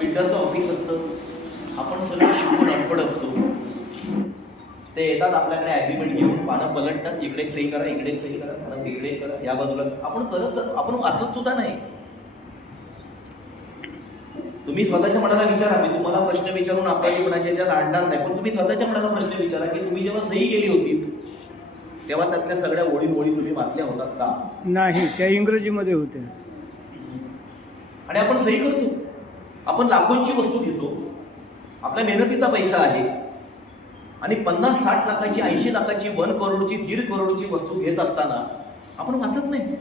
बिल्डरचं office असतं, आपण सगळे शिकून अनपढ असतो. ते येतात आपल्याकडे ॲग्रीमेंट घेऊन, पानं पलटतात, इकडे एक सही करा, इकडे एक सही करा, परत इकडे करा, या बाजूला आपण करत, आपण वाचत सुद्धा नाही. तुम्ही स्वतःच्या मनाला विचारा, मी तुम्हाला प्रश्न विचारून आपल्याला कोणाच्या याच्यात आणणार नाही, पण तुम्ही स्वतःच्या मनाला प्रश्न विचारा की तुम्ही जेव्हा सही केली होती तेव्हा त्यातल्या सगळ्या ओळी तुम्ही वाचल्या होतात का? नाही, त्या इंग्रजीमध्ये होत्या. आणि आपण सही करतो, आपण लाखोंची वस्तू घेतो, आपल्या मेहनतीचा पैसा आहे, आणि 50-60 लाखाची, 80 लाखाची, 1 करोडची, 1.5 करोडची वस्तू घेत असताना आपण वाचत नाही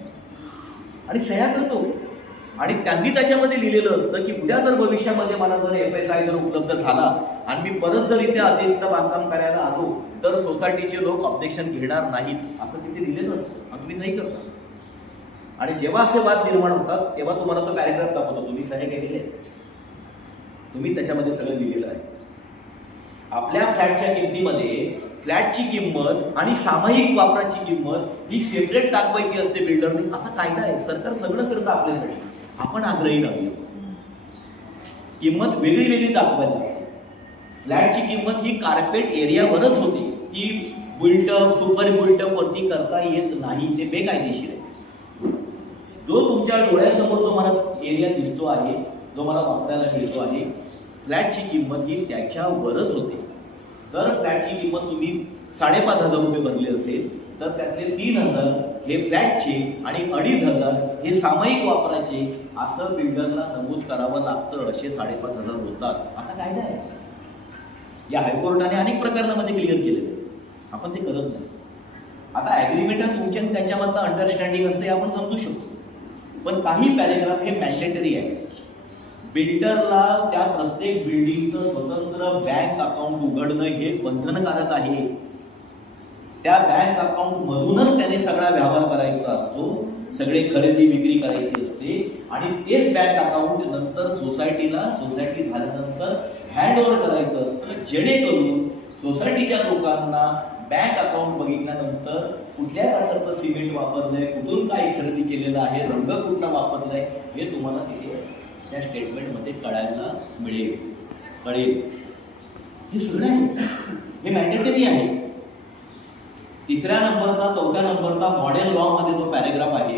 आणि सह्या करतो. आणि त्यांनी त्याच्यामध्ये लिहिलेलं असतं की उद्या जर भविष्यामध्ये मला जर FSI जर उपलब्ध झाला आणि मी परत जर इथे अतिरिक्त बांधकाम करायला आलो तर सोसायटीचे लोक ऑब्जेक्शन घेणार नाहीत, असं तिथे लिहिलेलं असतं आणि तुम्ही सही करता. आणि जेव्हा असे वाद निर्माण होतात तेव्हा तुम्हाला तो पॅरेग्राफ दाखवतो, तुम्ही सह्या केलेले आहेत, तुम्ही त्याच्यामध्ये सगळं लिहिलेलं आहे. आपल्या फ्लॅटच्या किमतीमध्ये फ्लॅटची किंमत आणि सामायिक वापराची किंमत ही सेपरेट दाखवायची असते बिल्डरने, असा कायदा आहे. सरकार सगळं करतं आपल्यासाठी, आपण आग्रही नाही. किंमत वेगळी वेगळी दाखवायला लागते. फ्लॅटची किंमत ही कार्पेट एरियावरच होती, ती बुलटअप, सुपर बुलटअप वरती करता येत नाही, ते बेकायदेशीर आहे. जो तुमच्या डोळ्यासमोर जो मला एरिया दिसतो आहे, जो मला वापरायला मिळतो आहे, फ्लॅटची किंमत ही त्याच्यावरच होते. जर फ्लॅटची किंमत तुम्ही 5,500 रुपये भरले असेल तर त्यातले 3,000 हे फ्लॅटचे आणि 2,500 हे सामायिक वापराचे, असं बिल्डरला नमूद करावं लागतं. असे 5,500 होतात, असा कायदा आहे. या हायकोर्टाने अनेक प्रकरणामध्ये क्लिअर केलेलं आहे, आपण ते करत नाही. आता ॲग्रीमेंटात तुमच्या त्यांच्यामधलं अंडरस्टँडिंग असते, आपण समजू शकतो, पण काही पॅरेग्राफ हे मॅन्डेटरी आहे. बिल्डरला त्या प्रत्येक बिल्डिंगचं स्वतंत्र बँक अकाउंट उघडणं हे बंधनकारक आहे. त्या बँक अकाउंट मधूनच त्याने सगळा व्यवहार करायचा असतो, सगळे खरेदी विक्री करायची असते, आणि तेच बँक अकाउंट नंतर सोसायटी झाल्यानंतर हँडओव्हर करायचं असतं, जेणेकरून सोसायटीच्या लोकांना बँक अकाउंट बघितल्यानंतर कुठल्या प्रकारचं सिमेंट वापरलंय, कुठून काय खरेदी केलेलं आहे, रंग कुठला वापरलाय, हे तुम्हाला तिथे त्या स्टेटमेंटमध्ये कळेल. हे सगळं आहे, हे मॅन्डेटरी आहे. 3ऱ्या नंबरचा 4थ्या नंबरचा मॉडेल लॉ मध्ये जो पॅरेग्राफ आहे